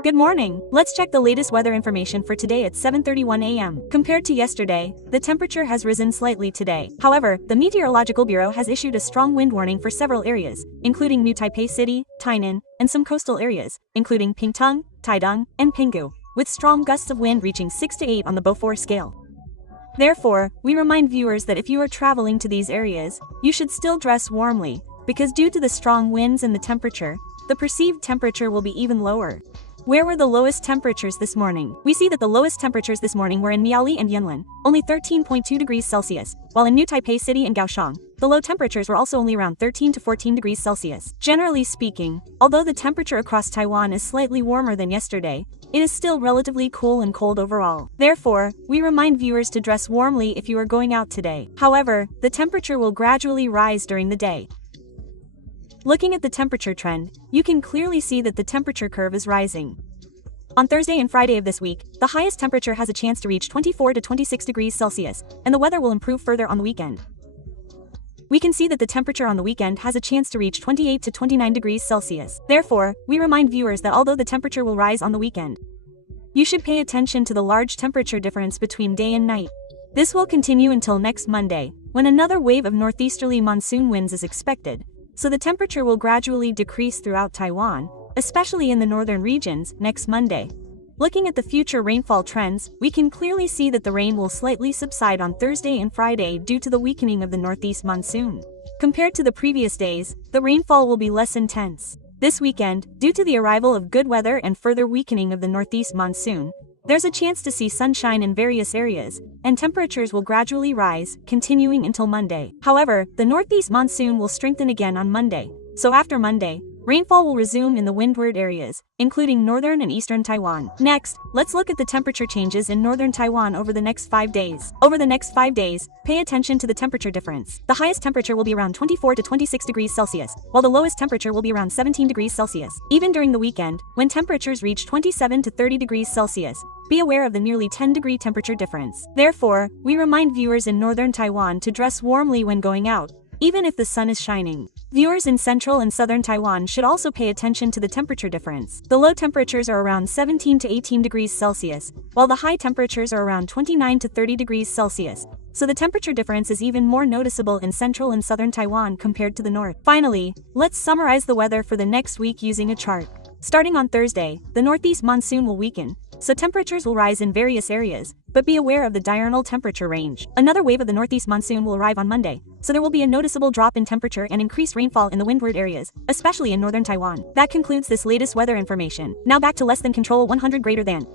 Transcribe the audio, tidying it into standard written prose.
Good morning. Let's check the latest weather information for today at 7:31 a.m. Compared to yesterday, the temperature has risen slightly today. However, the Meteorological Bureau has issued a strong wind warning for several areas, including New Taipei City, Tainan, and some coastal areas, including Pingtung, Taidong, and Pinggu, with strong gusts of wind reaching 6 to 8 on the Beaufort scale. Therefore, we remind viewers that if you are traveling to these areas, you should still dress warmly, because due to the strong winds and the temperature, the perceived temperature will be even lower. Where were the lowest temperatures this morning? We see that the lowest temperatures this morning were in Miaoli and Yunlin, only 13.2 degrees Celsius, while in New Taipei City and Kaohsiung, the low temperatures were also only around 13 to 14 degrees Celsius. Generally speaking, although the temperature across Taiwan is slightly warmer than yesterday, it is still relatively cool and cold overall. Therefore, we remind viewers to dress warmly if you are going out today. However, the temperature will gradually rise during the day. Looking at the temperature trend, you can clearly see that the temperature curve is rising. On Thursday and Friday of this week, the highest temperature has a chance to reach 24 to 26 degrees Celsius, and the weather will improve further on the weekend. We can see that the temperature on the weekend has a chance to reach 28 to 29 degrees Celsius. Therefore, we remind viewers that although the temperature will rise on the weekend, you should pay attention to the large temperature difference between day and night. This will continue until next Monday, when another wave of northeasterly monsoon winds is expected, so the temperature will gradually decrease throughout Taiwan, especially in the northern regions, next Monday. Looking at the future rainfall trends, we can clearly see that the rain will slightly subside on Thursday and Friday due to the weakening of the northeast monsoon. Compared to the previous days, the rainfall will be less intense. This weekend, due to the arrival of good weather and further weakening of the northeast monsoon, there's a chance to see sunshine in various areas, and temperatures will gradually rise, continuing until Monday. However, the northeast monsoon will strengthen again on Monday, so after Monday, rainfall will resume in the windward areas, including northern and eastern Taiwan. Next, let's look at the temperature changes in northern Taiwan over the next 5 days. Over the next 5 days, pay attention to the temperature difference. The highest temperature will be around 24 to 26 degrees Celsius, while the lowest temperature will be around 17 degrees Celsius. Even during the weekend, when temperatures reach 27 to 30 degrees Celsius, be aware of the nearly 10-degree temperature difference. Therefore, we remind viewers in northern Taiwan to dress warmly when going out, even if the sun is shining. Viewers in central and southern Taiwan should also pay attention to the temperature difference. The low temperatures are around 17 to 18 degrees Celsius, while the high temperatures are around 29 to 30 degrees Celsius, so the temperature difference is even more noticeable in central and southern Taiwan compared to the north. Finally, let's summarize the weather for the next week using a chart. Starting on Thursday, the northeast monsoon will weaken, so temperatures will rise in various areas, but be aware of the diurnal temperature range. Another wave of the northeast monsoon will arrive on Monday, so there will be a noticeable drop in temperature and increased rainfall in the windward areas, especially in northern Taiwan. That concludes this latest weather information. Now back to less than control 100 greater than.